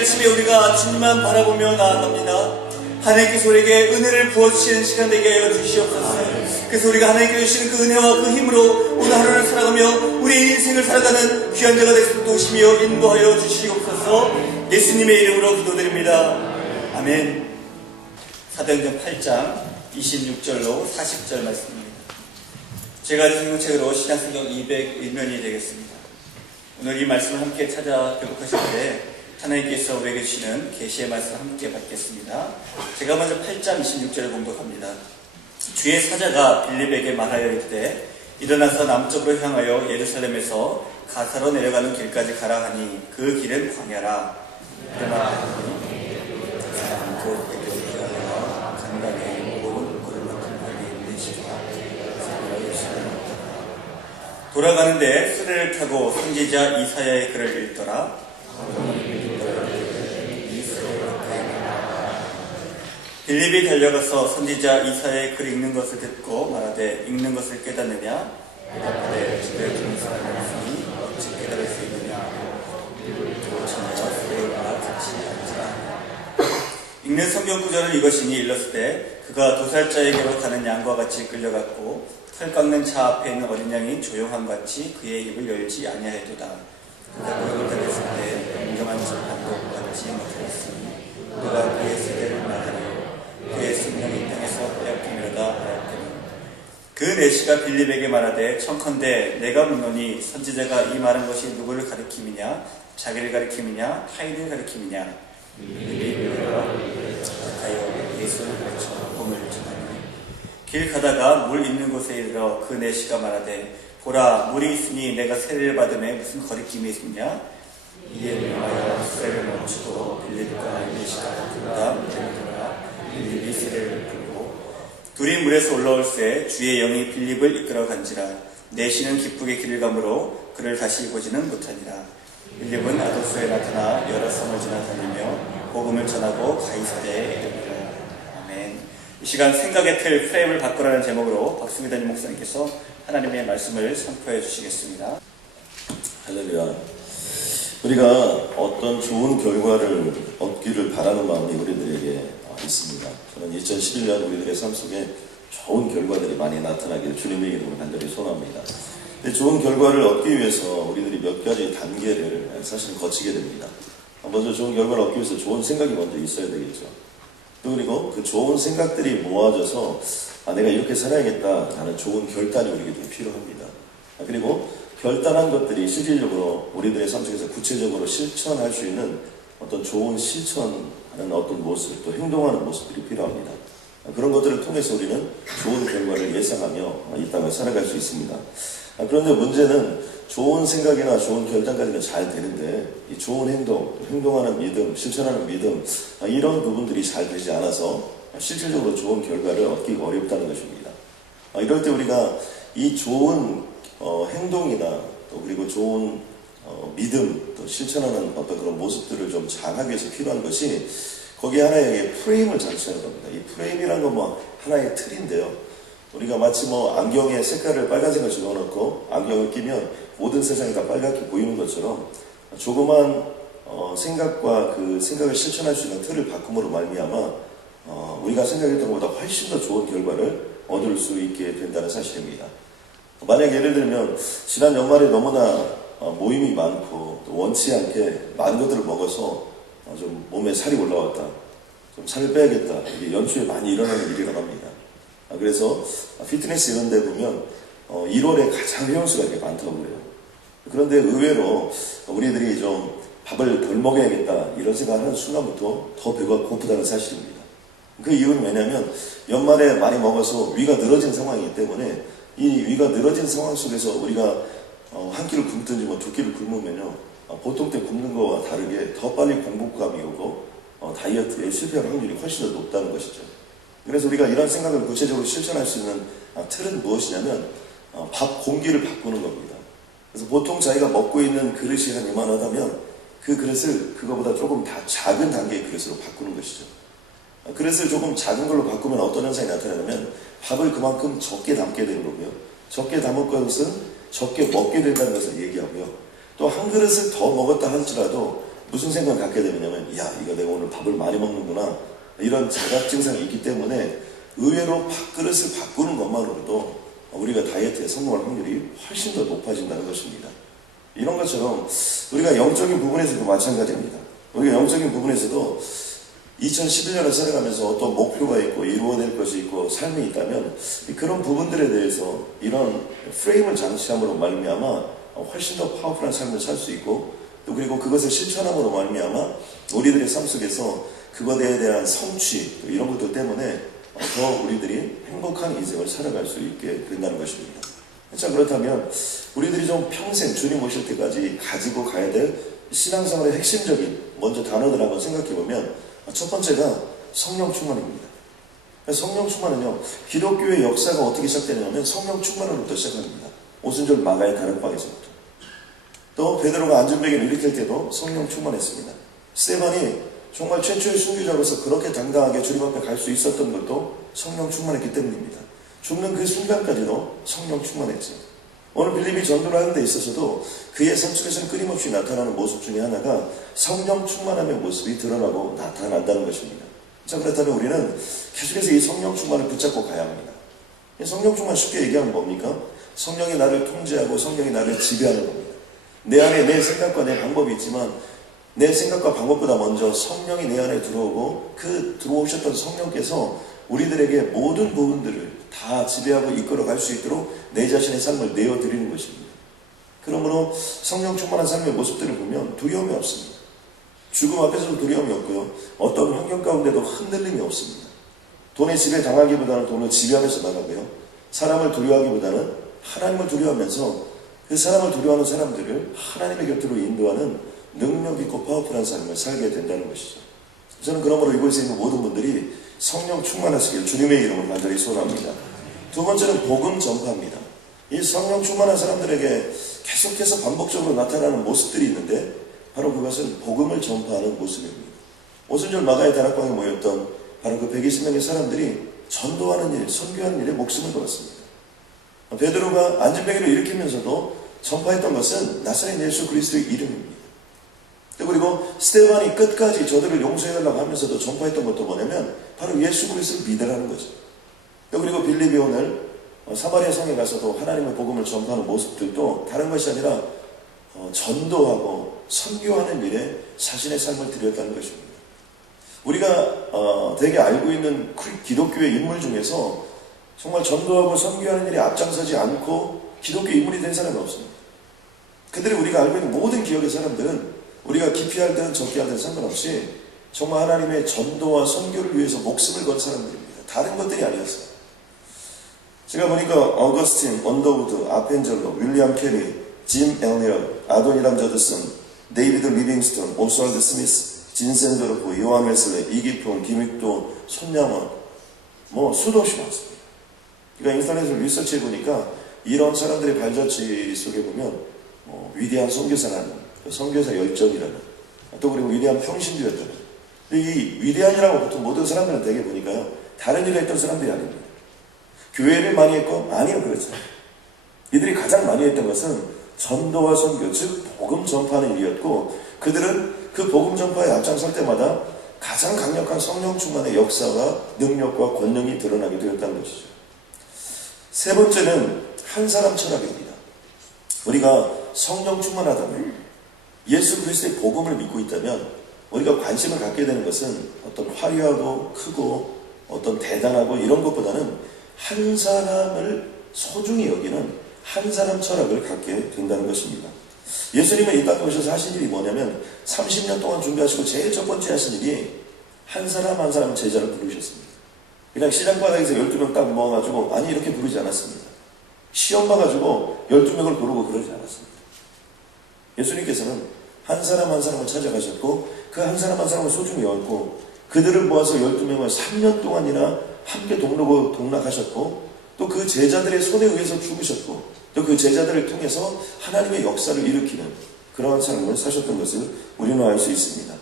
아침에 우리가 주님만 바라보며 나아갑니다. 하나님께서 우리에게 은혜를 부어주시는 시간 되게 하여 주시옵소서. 그래서 우리가 하나님께서 주시는 그 은혜와 그 힘으로 오늘 하루를 살아가며 우리의 인생을 살아가는 귀한 자가 될 수 있도록 도우시며 인도하여 주시옵소서. 예수님의 이름으로 기도드립니다. 아멘. 사도행전 8장 26절로 40절 말씀입니다. 제가 가진 성경책으로 신약성경 201면이 되겠습니다. 오늘 이 말씀을 함께 찾아 교독하실 때 하나님께서 우리에게 주시는 계시의 말씀을 함께 받겠습니다. 제가 먼저 8장 26절을 공독합니다. 주의 사자가 빌립에게 말하여 이르되 일어나서 남쪽으로 향하여 예루살렘에서 가사로 내려가는 길까지 가라 하니 그 길은 광야라. 그러나 간단히 모든 꼴을 맡은 관리인 내시가 돌아가는데 수레를 타고 선지자 이사야의 글을 읽더라. 빌립이 달려가서 선지자 이사야의 글 읽는 것을 듣고 말하되 읽는 것을 깨닫느냐? 대답하되 주의 듣는 사람이 없으니 어찌 깨달을 수 있느냐? 전하여 수레와 같이 앉으라. 읽는 성경 구절은 이것이니 일렀을 때 그가 도살자에게로 가는 양과 같이 끌려갔고 털 깎는 차 앞에 있는 어린 양이 조용함 같이 그의 입을 열지 아니하였도다. 그가 무릎을 달렸을 때 공정한 재판도 받지 못하였으니 그가 그의 세대를 말하니 그의 생명이 땅에서 빼앗기미로다 하였더니 그 내시가 빌립에게 말하되 청컨대 내가 묻노니 선지자가 이 말한 것이 누구를 가리킴이냐? 자기를 가리킴이냐? 타인을 가리킴이냐? 빌립이 밀어가여 예수를 가르쳐 복음을 전하니 길 가다가 물 있는 곳에 이르러 그 내시가 말하되 보라 물이 있으니 내가 세례를 받음에 무슨 거리낌이 있느냐? 이에 명하여 세례를 멈추고 빌립과 내시가 둘다 물에 들어가 빌립이 세례를 풀고 둘이 물에서 올라올새 주의 영이 빌립을 이끌어 간지라. 내시는 기쁘게 길을 가므로 그를 다시 보지는 못하니라. 빌립은 아도스에 나타나 여러 성을 지나다니며 복음을 전하고 가이사랴에 이르니라. 아멘. 이 시간 생각의 틀 프레임을 바꾸라는 제목으로 박승기단임 목사님께서 하나님의 말씀을 선포해 주시겠습니다. 할렐루야. 우리가 어떤 좋은 결과를 얻기를 바라는 마음이 우리들에게 있습니다. 저는 2011년 우리들의 삶 속에 좋은 결과들이 많이 나타나기를 주님의 이름으로 간절히 소원합니다. 근데 좋은 결과를 얻기 위해서 우리들이 몇 가지 단계를 사실 거치게 됩니다. 먼저 좋은 결과를 얻기 위해서 좋은 생각이 먼저 있어야 되겠죠. 또 그리고 그 좋은 생각들이 모아져서 내가 이렇게 살아야겠다라는 좋은 결단이 우리에게 좀 필요합니다. 그리고 결단한 것들이 실질적으로 우리들의 삶 속에서 구체적으로 실천할 수 있는 어떤 좋은 실천하는 어떤 모습, 또 행동하는 모습들이 필요합니다. 그런 것들을 통해서 우리는 좋은 결과를 예상하며 이 땅을 살아갈 수 있습니다. 그런데 문제는 좋은 생각이나 좋은 결단까지는 잘 되는데 이 좋은 행동, 행동하는 믿음, 실천하는 믿음 이런 부분들이 잘 되지 않아서 실질적으로 좋은 결과를 얻기가 어렵다는 것입니다. 이럴 때 우리가 이 좋은 행동이나 또 그리고 좋은 믿음, 또 실천하는 어떤 그런 모습들을 좀 잘하기 위해서 필요한 것이 거기에 하나의 프레임을 장치하는 겁니다. 이 프레임이라는 건 뭐 하나의 틀인데요. 우리가 마치 뭐 안경에 색깔을 빨간색을 집어넣고 안경을 끼면 모든 세상이 다 빨갛게 보이는 것처럼 조그만 생각과 그 생각을 실천할 수 있는 틀을 바꿈으로 말미암아 우리가 생각했던 것보다 훨씬 더 좋은 결과를 얻을 수 있게 된다는 사실입니다. 만약 예를 들면 지난 연말에 너무나 모임이 많고 또 원치 않게 많은 것들을 먹어서 좀 몸에 살이 올라왔다, 좀 살을 빼야겠다, 이게 연초에 많이 일어나는 일이라고 합니다. 그래서 피트니스 이런 데 보면 1월에 가장 회원수가 이렇게 많다고 그래요. 그런데 의외로 우리들이 좀 밥을 덜 먹어야겠다 이런 생각을 하는 순간부터 더 배가 고프다는 사실입니다. 그 이유는 왜냐하면 연말에 많이 먹어서 위가 늘어진 상황이기 때문에 이 위가 늘어진 상황 속에서 우리가 한 끼를 굶든지 뭐 두 끼를 굶으면요 보통 때 굶는 거와 다르게 더 빨리 공복감이 오고 다이어트에 실패할 확률이 훨씬 더 높다는 것이죠. 그래서 우리가 이런 생각을 구체적으로 실천할 수 있는 틀은 무엇이냐면 밥 공기를 바꾸는 겁니다. 그래서 보통 자기가 먹고 있는 그릇이 한 이만하다면 그 그릇을 그거보다 조금 다 작은 단계의 그릇으로 바꾸는 것이죠. 그릇을 조금 작은 걸로 바꾸면 어떤 현상이 나타나냐면 밥을 그만큼 적게 담게 되는 거고요. 적게 담을 것은 적게 먹게 된다는 것을 얘기하고요. 또 한 그릇을 더 먹었다 할지라도 무슨 생각을 갖게 되냐면, 야, 이거 내가 오늘 밥을 많이 먹는구나, 이런 자각 증상이 있기 때문에 의외로 밥그릇을 바꾸는 것만으로도 우리가 다이어트에 성공할 확률이 훨씬 더 높아진다는 것입니다. 이런 것처럼 우리가 영적인 부분에서도 마찬가지입니다. 우리가 영적인 부분에서도 2011년을 살아가면서 어떤 목표가 있고 이루어낼 것이 있고 삶이 있다면 그런 부분들에 대해서 이런 프레임을 장치함으로 말미암아 훨씬 더 파워풀한 삶을 살 수 있고, 또 그리고 그것을 실천함으로 말미암아 우리들의 삶 속에서 그것에 대한 성취 이런 것들 때문에 더 우리들이 행복한 인생을 살아갈 수 있게 된다는 것입니다. 자, 그렇다면 우리들이 좀 평생 주님 오실 때까지 가지고 가야 될 신앙생활의 핵심적인 먼저 단어들 한번 생각해보면, 첫 번째가 성령 충만입니다. 성령 충만은요, 기독교의 역사가 어떻게 시작되냐면 성령 충만으로부터 시작합니다. 오순절 마가의 다락방에서부터. 또 베드로가 안전뱅이를 일으킬 때도 성령 충만했습니다. 스데반이 정말 최초의 순교자로서 그렇게 당당하게 주님 앞에 갈 수 있었던 것도 성령 충만했기 때문입니다. 죽는 그 순간까지도 성령 충만했죠. 오늘 빌립이 전도를 하는 데 있어서도 그의 삶 속에서는 끊임없이 나타나는 모습 중에 하나가 성령 충만함의 모습이 드러나고 나타난다는 것입니다. 자, 그렇다면 우리는 계속해서 이 성령 충만을 붙잡고 가야 합니다. 성령 충만 쉽게 얘기하면 뭡니까? 성령이 나를 통제하고 성령이 나를 지배하는 겁니다. 내 안에 내 생각과 내 방법이 있지만 내 생각과 방법보다 먼저 성령이 내 안에 들어오고 그 들어오셨던 성령께서 우리들에게 모든 부분들을 다 지배하고 이끌어갈 수 있도록 내 자신의 삶을 내어드리는 것입니다. 그러므로 성령 충만한 삶의 모습들을 보면 두려움이 없습니다. 죽음 앞에서도 두려움이 없고요. 어떤 환경 가운데도 흔들림이 없습니다. 돈의 지배 당하기보다는 돈을 지배하면서 나가고요. 사람을 두려워하기보다는 하나님을 두려워하면서 그 사람을 두려워하는 사람들을 하나님의 곁으로 인도하는 능력 있고 파워풀한 삶을 살게 된다는 것이죠. 저는 그러므로 이곳에 있는 모든 분들이 성령 충만하시길 주님의 이름으로 간절히 소원합니다. 두 번째는 복음 전파입니다. 이 성령 충만한 사람들에게 계속해서 반복적으로 나타나는 모습들이 있는데 바로 그것은 복음을 전파하는 모습입니다. 오순절 마가의 다락방에 모였던 바로 그 120명의 사람들이 전도하는 일, 선교하는 일에 목숨을 걸었습니다. 베드로가 안전뱅이를 일으키면서도 전파했던 것은 나사렛 예수 그리스도의 이름입니다. 그리고 스데반이 끝까지 저들을 용서해달라고 하면서도 전파했던 것도 뭐냐면 바로 예수 그리스도를 믿으라는 거죠. 그리고 빌립이 오늘 사마리아 성에 가서도 하나님의 복음을 전파하는 모습들도 다른 것이 아니라 전도하고 선교하는 일에 자신의 삶을 들였다는 것입니다. 우리가 되게 알고 있는 기독교의 인물 중에서 정말 전도하고 선교하는 일에 앞장서지 않고 기독교 인물이 된 사람이 없습니다. 그들이 우리가 알고 있는 모든 기억의 사람들은 우리가 깊이 할 때는 적게 할 때는 상관없이 정말 하나님의 전도와 선교를 위해서 목숨을 건 사람들입니다. 다른 것들이 아니었어요. 제가 보니까 어거스틴, 언더우드, 아펜젤로, 윌리엄 캐리, 짐 엘리엇, 아도니람 저드슨, 데이비드 리빙스턴, 오스왈드 스미스, 진센더르프, 요한 웨슬레, 이기풍, 김익도, 손양원, 수도 없이 많습니다. 그러니까 인터넷을 리서치해 보니까 이런 사람들의 발자취 속에 보면 위대한 선교사라는 선교사 열정이라는, 또 그리고 위대한 평신도였다는, 이 위대한이라고 보통 모든 사람들은 되게 보니까요, 다른 일을 했던 사람들이 아닙니다. 교회를 많이 했고, 아니요, 그렇죠. 이들이 가장 많이 했던 것은 전도와 선교, 즉 복음 전파하는 일이었고, 그들은 그 복음 전파에 앞장설 때마다 가장 강력한 성령 충만의 역사와 능력과 권능이 드러나게 되었다는 것이죠. 세 번째는 한 사람 철학입니다. 우리가 성령 충만하다면, 예수 그리스도의 복음을 믿고 있다면 우리가 관심을 갖게 되는 것은 어떤 화려하고 크고 어떤 대단하고 이런 것보다는 한 사람을 소중히 여기는 한 사람 철학을 갖게 된다는 것입니다. 예수님은 이 땅에 오셔서 하신 일이 뭐냐면 30년 동안 준비하시고 제일 첫 번째 하신 일이 한 사람 한 사람 제자를 부르셨습니다. 그냥 시장바닥에서 12명 딱 모아가지고 아니 이렇게 부르지 않았습니다. 시험 봐가지고 12명을 부르고 그러지 않았습니다. 예수님께서는 한 사람 한 사람을 찾아가셨고 그 한 사람 한 사람을 소중히 여겼고 그들을 모아서 12명을 3년 동안이나 함께 동락하셨고 또 그 제자들의 손에 의해서 죽으셨고 또 그 제자들을 통해서 하나님의 역사를 일으키는 그러한 삶을 사셨던 것을 우리는 알 수 있습니다.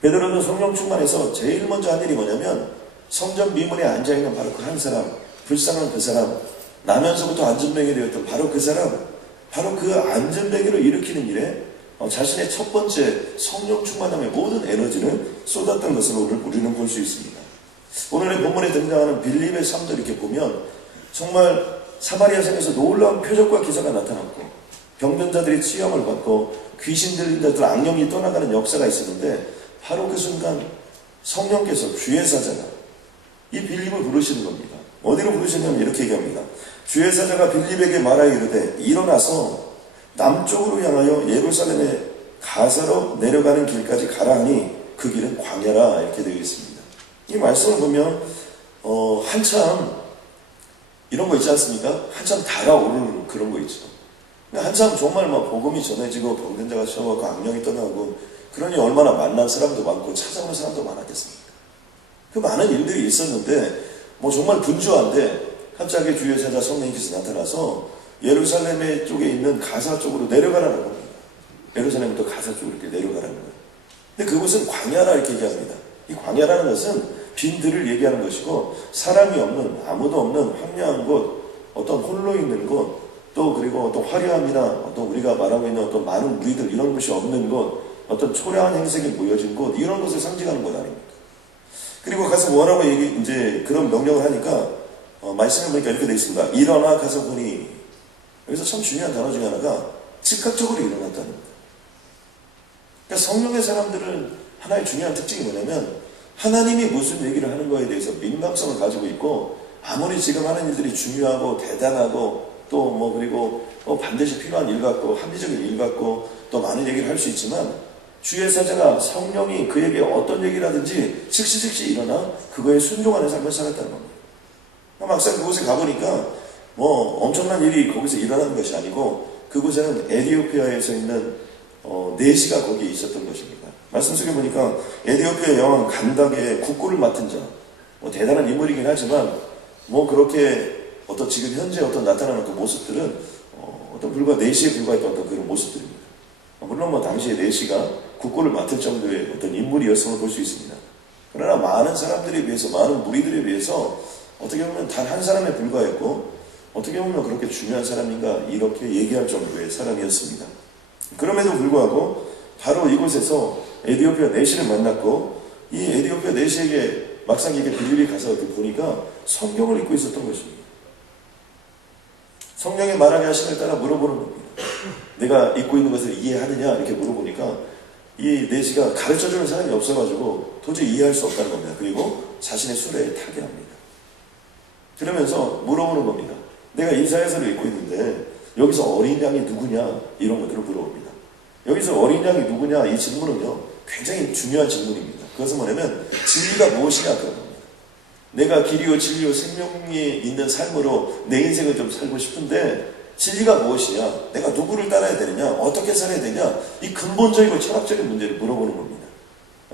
베드로는 성령 충만해서 제일 먼저 한 일이 뭐냐면 성전 미문에 앉아있는 바로 그 한 사람, 불쌍한 그 사람, 나면서부터 안전뱅이 되었던 바로 그 사람, 바로 그 안전뱅이를 일으키는 일에 자신의 첫 번째 성령 충만함의 모든 에너지를 쏟았던 것을 오늘 우리는 볼 수 있습니다. 오늘의 본문에 등장하는 빌립의 삶도 이렇게 보면 정말 사마리아 성에서 놀라운 표적과 기사가 나타났고 병든 자들이 치유함을 받고 귀신 들린 자들 악령이 떠나가는 역사가 있었는데 바로 그 순간 성령께서 주의 사자가 이 빌립을 부르시는 겁니다. 어디로 부르시냐면 이렇게 얘기합니다. 주의 사자가 빌립에게 말하여 이르되 일어나서 남쪽으로 향하여 예루살렘에 가사로 내려가는 길까지 가라 하니 그 길은 광야라 이렇게 되어 있습니다. 이 말씀을 보면 한참 이런 거 있지 않습니까? 한참 달아오르는 그런 거 있죠. 한참 정말 막 복음이 전해지고 병든 자가 치유하고 악령이 떠나고 그러니 얼마나 만난 사람도 많고 찾아오는 사람도 많았겠습니까? 그 많은 일들이 있었는데 정말 분주한데 갑자기 주의 사자 성령께서 나타나서 예루살렘 쪽에 있는 가사 쪽으로 내려가라는 겁니다. 예루살렘부터 가사 쪽으로 이렇게 내려가라는 거예요. 근데 그곳은 광야라 이렇게 얘기합니다. 이 광야라는 것은 빈들을 얘기하는 것이고 사람이 없는 아무도 없는 황량한 곳, 어떤 홀로 있는 곳, 또 그리고 어떤 화려함이나 어떤 우리가 말하고 있는 어떤 많은 무리들 이런 것이 없는 곳, 어떤 초라한 행색이 모여진 곳 이런 것을 상징하는 것 아닙니까? 그리고 가서 뭐라고 이제 그런 명령을 하니까 말씀을 보니까 이렇게 되어 있습니다. 일어나 가서 보니 여기서 참 중요한 단어 중에 하나가 즉각적으로 일어났다는 겁니다. 그러니까 성령의 사람들은 하나의 중요한 특징이 뭐냐면 하나님이 무슨 얘기를 하는 거에 대해서 민감성을 가지고 있고 아무리 지금 하는 일들이 중요하고 대단하고 또 그리고 반드시 필요한 일 같고 합리적인 일 같고 또 많은 얘기를 할 수 있지만 주의 사자가 성령이 그에게 어떤 얘기를 하든지 즉시 일어나 그거에 순종하는 삶을 살았다는 겁니다. 막상 그곳에 가보니까 엄청난 일이 거기서 일어나는 것이 아니고 그곳에는 에티오피아에서 있는 내시가 거기에 있었던 것입니다. 말씀 속에 보니까 에티오피아 여왕 간닥의 국고를 맡은 자 대단한 인물이긴 하지만 그렇게 지금 현재 나타나는 그 모습들은 불과 내시에 불과했던 어떤 그런 모습들입니다. 물론 당시에 내시가 국고를 맡을 정도의 어떤 인물이었음을 볼 수 있습니다. 그러나 많은 사람들에 비해서 많은 무리들에 비해서 어떻게 보면 단 한 사람에 불과했고 어떻게 보면 그렇게 중요한 사람인가 이렇게 얘기할 정도의 사람이었습니다. 그럼에도 불구하고 바로 이곳에서 에티오피아 내시를 만났고 이 에티오피아 내시에게 막상 이게 빌립이 가서 이렇게 보니까 성경을 읽고 있었던 것입니다. 성령의 말하게 하심을 따라 물어보는 겁니다. 내가 읽고 있는 것을 이해하느냐 이렇게 물어보니까 이 내시가 가르쳐주는 사람이 없어가지고 도저히 이해할 수 없다는 겁니다. 그리고 자신의 수레에 타게 합니다. 그러면서 물어보는 겁니다. 내가 이사야서를 읽고 있는데 여기서 어린 양이 누구냐 이런 것들을 물어봅니다. 여기서 어린 양이 누구냐 이 질문은요 굉장히 중요한 질문입니다. 그것은 뭐냐면 진리가 무엇이냐 그런 겁니다. 내가 길이요 진리요 생명이 있는 삶으로 내 인생을 좀 살고 싶은데 진리가 무엇이냐, 내가 누구를 따라야 되느냐, 어떻게 살아야 되냐, 이 근본적이고 철학적인 문제를 물어보는 겁니다.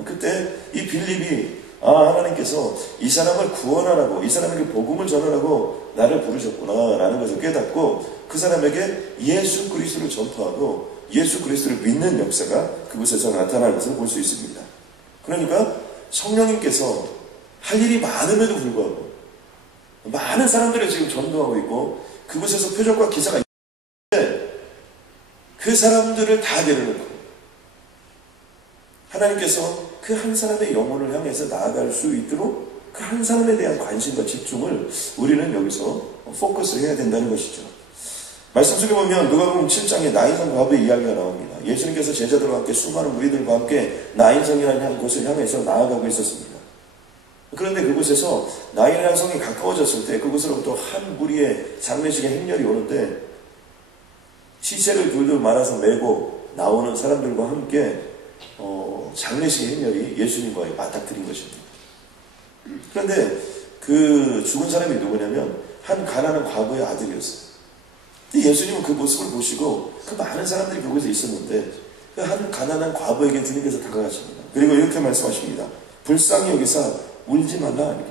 그때 이 빌립이 하나님께서 이 사람을 구원하라고, 이 사람에게 복음을 전하라고 나를 부르셨구나 라는 것을 깨닫고 그 사람에게 예수 그리스도를 전파하고 예수 그리스도를 믿는 역사가 그곳에서 나타나는 것을 볼 수 있습니다. 그러니까 성령님께서 할 일이 많음에도 불구하고 많은 사람들을 지금 전도하고 있고 그곳에서 표적과 기사가 있는데 그 사람들을 다 내려놓고 하나님께서 그 한 사람의 영혼을 향해서 나아갈 수 있도록 그 한 사람에 대한 관심과 집중을 우리는 여기서 포커스를 해야 된다는 것이죠. 말씀 속에 보면 누가복음 7장에 나인성 과부의 이야기가 나옵니다. 예수님께서 제자들과 함께 수많은 무리들과 함께 나인성이라는 곳을 향해서 나아가고 있었습니다. 그런데 그곳에서 나인이라는 성이 가까워졌을 때 그곳으로부터 한 무리의 장례식의 행렬이 오는데 시체를 둘둘 말아서 메고 나오는 사람들과 함께 장례식의 행렬이 예수님과의 맞닥뜨린 것입니다. 그런데 그 죽은 사람이 누구냐면 한 가난한 과부의 아들이었어요. 예수님은 그 모습을 보시고 그 많은 사람들이 그곳에 있었는데 그 한 가난한 과부에게 주님께서 다가가십니다. 그리고 이렇게 말씀하십니다. 불쌍히 여기사 울지 말라 이렇게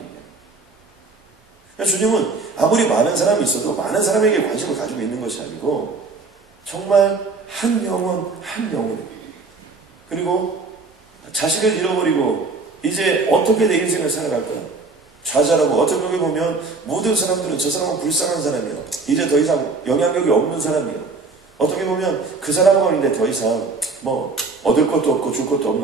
얘기해요. 주님은 아무리 많은 사람이 있어도 많은 사람에게 관심을 가지고 있는 것이 아니고 정말 한 영혼 그리고 자식을 잃어버리고 이제 어떻게 내 인생을 살아갈까 좌절하고 어떻게 보면 모든 사람들은 저 사람은 불쌍한 사람이야. 이제 더 이상 영향력이 없는 사람이야. 어떻게 보면 그 사람하고 있는데 더 이상 뭐 얻을 것도 없고 줄 것도 없는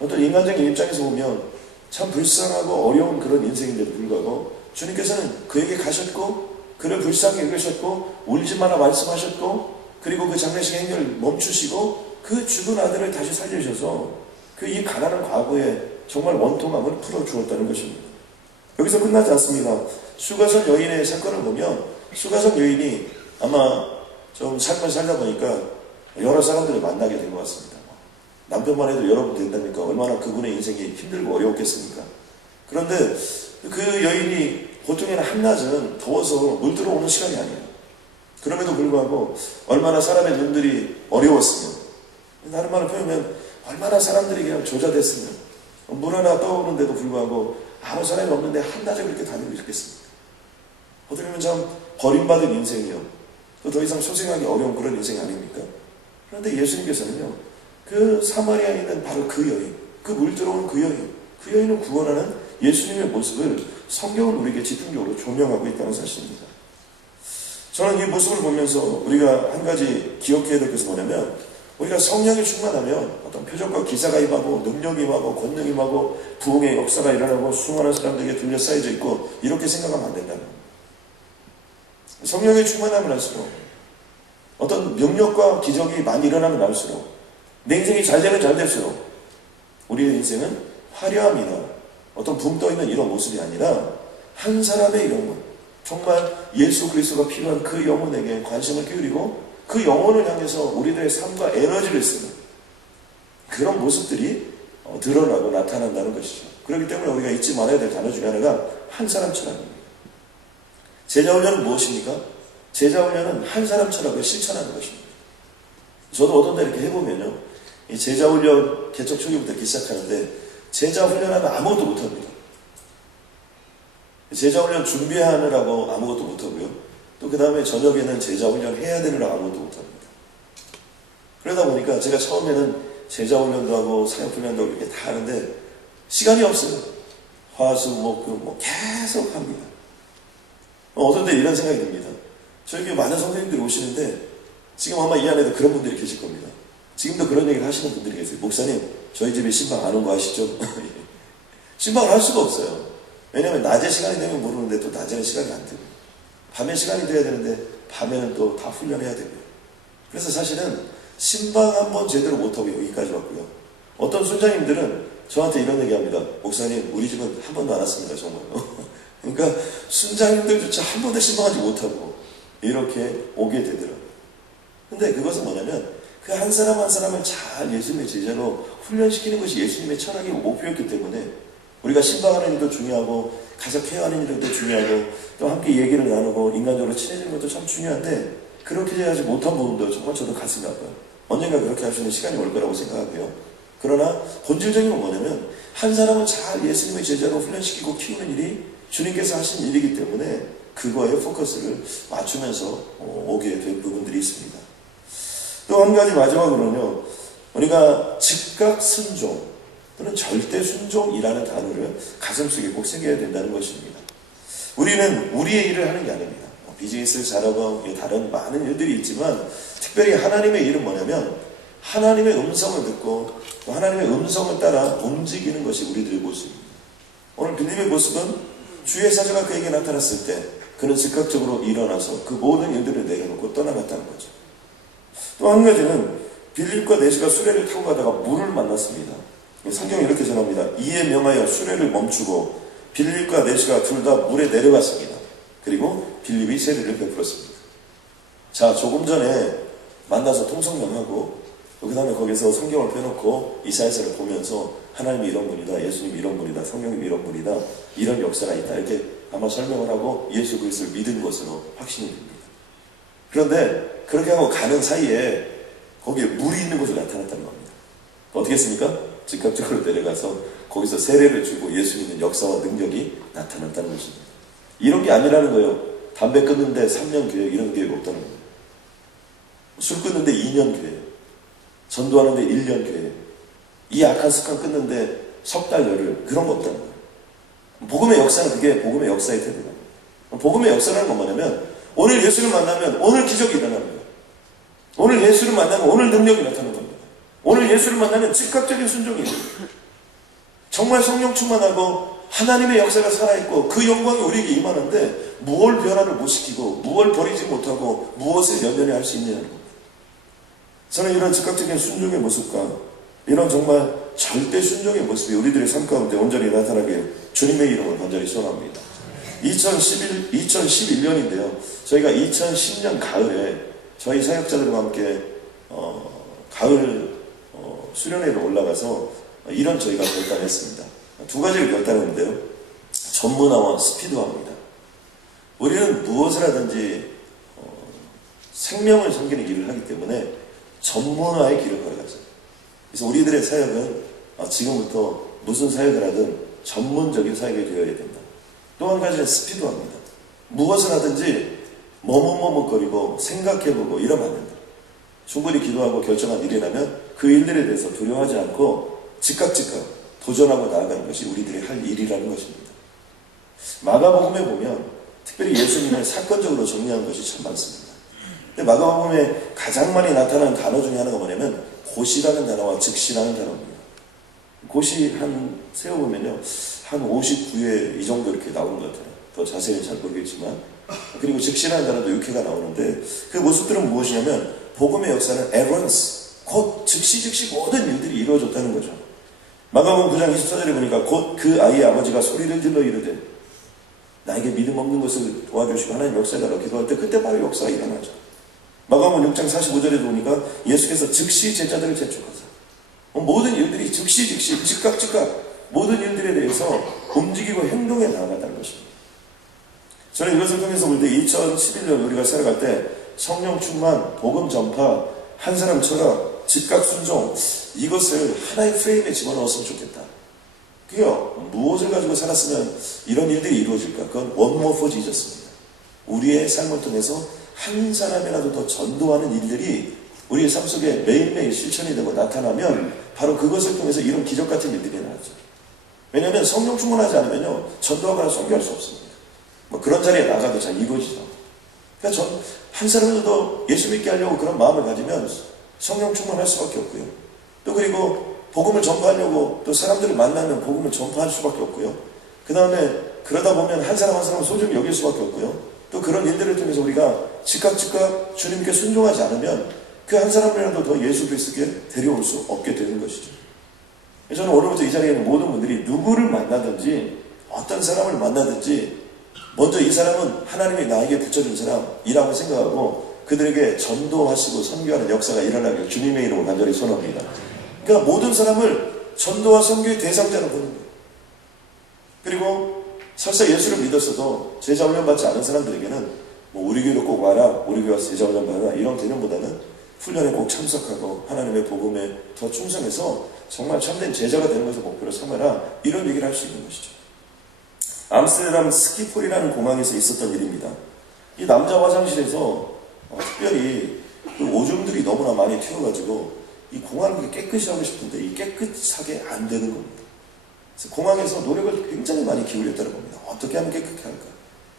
어떤 인간적인 입장에서 보면 참 불쌍하고 어려운 그런 인생인데도 불구하고 주님께서는 그에게 가셨고 그를 불쌍히 여기셨고 울지 마라 말씀하셨고 그리고 그 장례식 행렬을 멈추시고 그 죽은 아들을 다시 살리셔서 그 이 가난한 과거에 정말 원통함을 풀어주었다는 것입니다. 여기서 끝나지 않습니다. 수가성 여인의 사건을 보면 수가성 여인이 아마 좀 삶을 살다 보니까 여러 사람들을 만나게 된 것 같습니다. 남편만 해도 여러분 된다니까 얼마나 그분의 인생이 힘들고 어려웠겠습니까? 그런데 그 여인이 보통에는 한낮은 더워서 물 들어오는 시간이 아니에요. 그럼에도 불구하고 얼마나 사람의 눈들이 어려웠으면, 다른 말로 표현하면 얼마나 사람들이 그냥 조자됐으면, 물 하나 떠오르는데도 불구하고 아무 사람이 없는데 한낮에 그렇게 다니고 있겠습니까? 어떻게 보면 참 버림받은 인생이요, 또 더 이상 소생하기 어려운 그런 인생 아닙니까? 그런데 예수님께서는요, 그 사마리아에 있는 바로 그 여인, 그 물 들어오는 그 여인을 구원하는 예수님의 모습을 성경은 우리에게 집중적으로 조명하고 있다는 사실입니다. 저는 이 모습을 보면서 우리가 한 가지 기억해야 될 것은 뭐냐면, 우리가 성령이 충만하면 어떤 표적과 기사가 임하고 능력이 임하고 권능이 임하고 부흥의 역사가 일어나고 수많은 사람들에게 둘러싸여져 있고 이렇게 생각하면 안 된다는 겁니다. 성령이 충만하면 할수록 어떤 능력과 기적이 많이 일어나면 할수록 내 인생이 잘 되면 잘 될수록 우리의 인생은 화려함이나 어떤 붕 떠있는 이런 모습이 아니라 한 사람의 영혼, 정말 예수 그리스도가 필요한 그 영혼에게 관심을 기울이고 그 영혼을 향해서 우리들의 삶과 에너지를 쓰는 그런 모습들이 드러나고 나타난다는 것이죠. 그렇기 때문에 우리가 잊지 말아야 될 단어 중에 하나가 한 사람 철학입니다. 제자훈련은 무엇입니까? 제자훈련은 한 사람 철학을 실천하는 것입니다. 저도 어떤 데 이렇게 해보면요, 이 제자훈련 개척 초기부터 이렇게 시작하는데 제자훈련하면 아무것도 못합니다. 제자훈련 준비하느라고 아무것도 못하고요, 또 그 다음에 저녁에는 제자훈련 해야 되느라고 아무것도 못합니다. 그러다 보니까 제가 처음에는 제자훈련도 하고 사역훈련도 하고 이렇게 다 하는데 시간이 없어요. 화수목금 계속 합니다. 어떤 때 이런 생각이 듭니다. 저희 교회 많은 선생님들이 오시는데 지금 아마 이 안에도 그런 분들이 계실 겁니다. 지금도 그런 얘기를 하시는 분들이 계세요. 목사님, 저희 집에 신방 안 온 거 아시죠? 신방을 할 수가 없어요. 왜냐하면 낮에 시간이 되면 모르는데 또 낮에는 시간이 안 되고, 밤에 시간이 돼야 되는데 밤에는 또 다 훈련해야 되고요. 그래서 사실은 신방 한번 제대로 못하고 여기까지 왔고요. 어떤 순장님들은 저한테 이런 얘기합니다. 목사님, 우리 집은 한 번도 안 왔습니다. 정말로. 그러니까 순장님들조차 한 번도 신방하지 못하고 이렇게 오게 되더라고요. 근데 그것은 뭐냐면 그 한 사람 한 사람을 잘 예수님의 제자로 훈련시키는 것이 예수님의 철학의 목표였기 때문에 우리가 신방하는 일도 중요하고 가서 케어하는 일도 중요하고 또 함께 얘기를 나누고 인간적으로 친해지는 것도 참 중요한데, 그렇게 하지 못한 부분도 정말 저도 가슴이 아파요. 언젠가 그렇게 할 수 있는 시간이 올 거라고 생각하고요. 그러나 본질적인 건 뭐냐면 한 사람은 잘 예수님의 제자로 훈련시키고 키우는 일이 주님께서 하신 일이기 때문에 그거에 포커스를 맞추면서 오게 된 부분들이 있습니다. 또 한 가지 마지막으로는요, 우리가 즉각 순종 또는 절대 순종이라는 단어를 가슴속에 꼭 새겨야 된다는 것입니다. 우리는 우리의 일을 하는 게 아닙니다. 비즈니스를 잘하고 다른 많은 일들이 있지만 특별히 하나님의 일은 뭐냐면 하나님의 음성을 듣고 또 하나님의 음성을 따라 움직이는 것이 우리들의 모습입니다. 오늘 빌립의 모습은 주의 사자가 그에게 나타났을 때 그는 즉각적으로 일어나서 그 모든 일들을 내려놓고 떠나갔다는 거죠. 또 한 가지는 빌립과 내시가 수레를 타고 가다가 물을 만났습니다. 성경이 이렇게 전합니다. 이에 명하여 수레를 멈추고 빌립과 내시가 둘 다 물에 내려갔습니다. 그리고 빌립이 세례를 베풀었습니다. 자, 조금 전에 만나서 통성명하고 그 다음에 거기서 성경을 펴놓고 이사야서를 보면서 하나님이 이런 분이다, 예수님이 이런 분이다, 성령님이 이런 분이다, 이런 역사가 있다, 이렇게 아마 설명을 하고 예수 그리스도를 믿은 것으로 확신이 됩니다. 그런데 그렇게 하고 가는 사이에 거기에 물이 있는 곳으로 나타났다는 겁니다. 어떻게 했습니까? 즉각적으로 내려가서 거기서 세례를 주고 예수 믿는 역사와 능력이 나타났다는 것입니다. 이런 게 아니라는 거예요. 담배 끊는데 3년 교육, 이런 교육 없다는 거예요. 술 끊는데 2년 교육, 전도하는데 1년 교육, 이 악한 습관 끊는데 석 달 열흘, 그런 거 없다는 거예요. 복음의 역사는 그게 복음의 역사의 태도다. 복음의 역사라는 건 뭐냐면 오늘 예수를 만나면 오늘 기적이 일어나는 거예요. 오늘 예수를 만나면 오늘 능력이 나타나는 겁니다. 오늘 예수를 만나면 즉각적인 순종이에요. 정말 성령 충만하고 하나님의 역사가 살아있고 그 영광이 우리에게 임하는데 무엇 변화를 못 시키고 무엇 버리지 못하고 무엇을 연연히 할 수 있느냐는 겁니다. 저는 이런 즉각적인 순종의 모습과 이런 정말 절대 순종의 모습이 우리들의 삶 가운데 온전히 나타나게 주님의 이름을 간절히 소원합니다. 2011년인데요. 저희가 2010년 가을에 저희 사역자들과 함께 가을 수련회로 올라가서 이런 저희가 결단했습니다. 두 가지를 결단했는데요. 전문화와 스피드화입니다. 우리는 무엇을 하든지 생명을 섬기는 일을 하기 때문에 전문화의 길을 걸어가죠. 그래서 우리들의 사역은 지금부터 무슨 사역을 하든 전문적인 사역이 되어야 된다. 또 한 가지는 스피드화입니다. 무엇을 하든지 머뭇머뭇거리고 생각해보고 이러면 안 된다. 충분히 기도하고 결정한 일이 나면 그 일들에 대해서 두려워하지 않고 즉각 도전하고 나아가는 것이 우리들이 할 일이라는 것입니다. 마가복음에 보면 특별히 예수님을 사건적으로 정리한 것이 참 많습니다. 근데 마가복음에 가장 많이 나타나는 단어 중에 하나가 뭐냐면 곧이라는 단어와 즉시라는 단어입니다. 곧이 세어보면요 한 59회 이 정도 이렇게 나오는 것 같아요. 더 자세히 잘 모르겠지만. 그리고 즉시라는 단어도 6회가 나오는데 그 모습들은 무엇이냐면 복음의 역사는 에런스, 곧 즉시 모든 일들이 이루어졌다는 거죠. 마가복음 9장 24절에 보니까 곧 그 아이의 아버지가 소리를 질러 이르되 나에게 믿음 없는 것을 도와주시고 하나님 역사해달라고 기도할 때 그때 바로 역사가 일어나죠. 마가복음 6장 45절에 보니까 예수께서 즉시 제자들을 재촉하사 모든 일들이 즉시 즉각 모든 일들에 대해서 움직이고 행동에 나아갔다는 것입니다. 저는 이것을 통해서 볼 때 2011년 우리가 살아갈 때 성령 충만, 복음 전파, 한 사람처럼 즉각 순종 이것을 하나의 프레임에 집어넣었으면 좋겠다. 그게요 무엇을 가지고 살았으면 이런 일들이 이루어질까? 그건 one more for Jesus입니다. 우리의 삶을 통해서 한 사람이라도 더 전도하는 일들이 우리의 삶 속에 매일매일 실천이 되고 나타나면 바로 그것을 통해서 이런 기적 같은 일들이 나죠. 왜냐하면 성령 충만하지 않으면요 전도하거나 선교할 수 없습니다. 그런 자리에 나가도 잘 이루어지죠. 그러니까 한 사람이라도 더 예수 믿게 하려고 그런 마음을 가지면 성령 충만할 수밖에 없고요. 또 그리고 복음을 전파하려고 또 사람들을 만나면 복음을 전파할 수밖에 없고요. 그 다음에 그러다 보면 한 사람 한 사람을 소중히 여길 수밖에 없고요. 또 그런 일들을 통해서 우리가 즉각 주님께 순종하지 않으면 그 한 사람이라도 더 예수 그리스도께 데려올 수 없게 되는 것이죠. 저는 오늘부터 이 자리에 있는 모든 분들이 누구를 만나든지 어떤 사람을 만나든지 먼저 이 사람은 하나님이 나에게 붙여준 사람이라고 생각하고 그들에게 전도하시고 선교하는 역사가 일어나길 주님의 이름으로 간절히 소원합니다. 그러니까 모든 사람을 전도와 선교의 대상자로 보는 거예요. 그리고 설사 예수를 믿었어도 제자 훈련 받지 않은 사람들에게는 우리 교회로 꼭 와라, 우리 교회 와서 제자 훈련 받아라 이런 개념보다는 훈련에 꼭 참석하고 하나님의 복음에 더 충성해서 정말 참된 제자가 되는 것을 목표로 삼아라 이런 얘기를 할 수 있는 것이죠. 암스테르담 스키폴이라는 공항에서 있었던 일입니다. 이 남자 화장실에서 특별히 그 오줌들이 너무나 많이 튀어가지고 이 공항을 깨끗이 하고 싶은데 이 깨끗하게 안 되는 겁니다. 그래서 공항에서 노력을 굉장히 많이 기울였다는 겁니다. 어떻게 하면 깨끗하게 할까?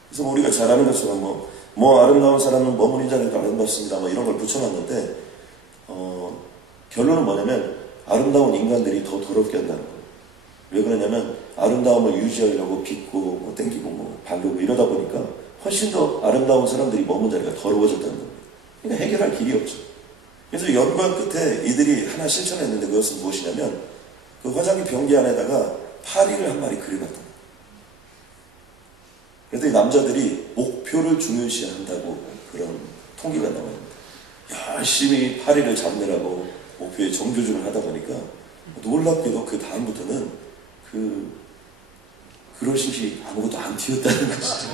그래서 우리가 잘 아는 것처럼 아름다운 사람은 머무는 자리도 아름답습니다. 이런 걸 붙여놨는데 결론은 뭐냐면 아름다운 인간들이 더 더럽게 한다는 거예요. 왜 그러냐면 아름다움을 유지하려고 빚고 땡기고 바르고 이러다 보니까 훨씬 더 아름다운 사람들이 머문 자리가 더러워졌다는 겁니다. 그러니까 해결할 길이 없죠. 그래서 연관 끝에 이들이 하나 실천했는데 그것은 무엇이냐면 그 화장기 변기 안에다가 파리를 한 마리 그려놨다. 그래서 이 남자들이 목표를 중요시한다고 그런 통계가 나와요. 열심히 파리를 잡느라고 목표에 정조준을 하다 보니까 놀랍게도 그 다음부터는 그런 식이 아무것도 안 튀었다는 것이죠.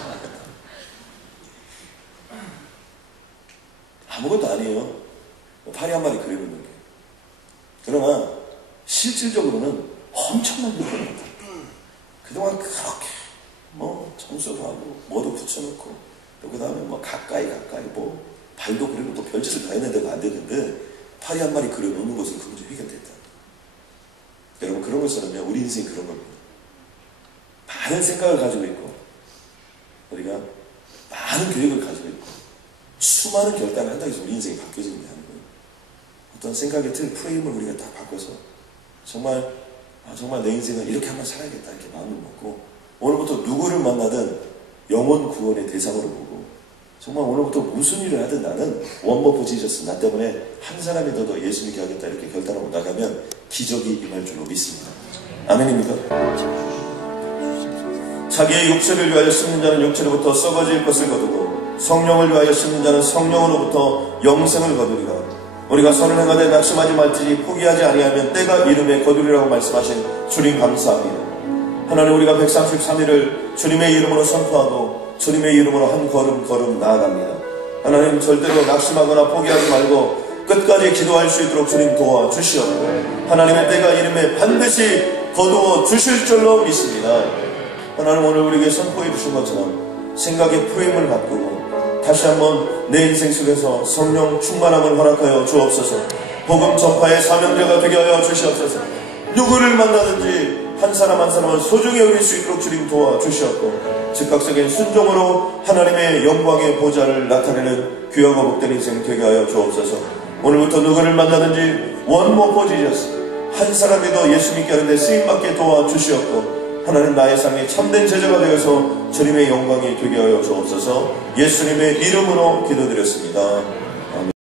아무것도 아니에요. 파리 한 마리 그려놓는 게. 그러나 실질적으로는 엄청난 일입니다. 그동안 그렇게 청소도 하고 뭐도 붙여놓고 또 그 다음에 가까이 발도 그리고 별짓을 다 했는데도 안 되는데 파리 한 마리 그려놓는 것으로 그 문제 해결됐다. 여러분 그런 것처럼요 우리 인생이 그런 겁니다. 많은 생각을 가지고 있고 우리가 많은 계획을 가지고 있고 수많은 결단을 한다고 해서 우리 인생이 바뀌어지는 게 아니고요. 어떤 생각의 틀 프레임을 우리가 딱 바꿔서 정말 정말 내 인생은 이렇게 한번 살아야겠다 이렇게 마음을 먹고 오늘부터 누구를 만나든 영혼 구원의 대상으로 보고 정말 오늘부터 무슨 일을 하든 나는 원모 포지셔스 나 때문에 한 사람이라도 예수 믿게 하겠다 이렇게 결단하고 나가면 기적이 임할 줄로 믿습니다. 아멘입니까? 자기의 육체를 위하여 심는 자는 육체로부터 썩어질 것을 거두고 성령을 위하여 심는 자는 성령으로부터 영생을 거두리라. 우리가 선을 행하되 낙심하지 말지니 포기하지 아니하면 때가 이름에 거두리라고 말씀하신 주님 감사합니다. 하나님 우리가 133일을 주님의 이름으로 선포하고 주님의 이름으로 한 걸음 나아갑니다. 하나님 절대로 낙심하거나 포기하지 말고 끝까지 기도할 수 있도록 주님 도와주시옵고 하나님의 때가 이름에 반드시 거두어 주실 줄로 믿습니다. 하나님 오늘 우리에게 선포해 주신 것처럼 생각의 프레임을 바꾸고 다시 한번 내 인생 속에서 성령 충만함을 허락하여 주옵소서. 복음 전파의 사명자가 되게 하여 주시옵소서. 누구를 만나든지 한 사람 한 사람을 소중히 여길 수 있도록 주님 도와주시옵고 즉각적인 순종으로 하나님의 영광의 보좌를 나타내는 귀하고 복된 인생 되게 하여 주옵소서. 오늘부터 누구를 만나든지 원모 포지셔스 한 사람이도 예수 믿게 하는데 쓰임받게 도와주시옵고 하나님 나의 삶이 참된 제자가 되어서 주님의 영광이 되게 하여 주옵소서. 예수님의 이름으로 기도드렸습니다.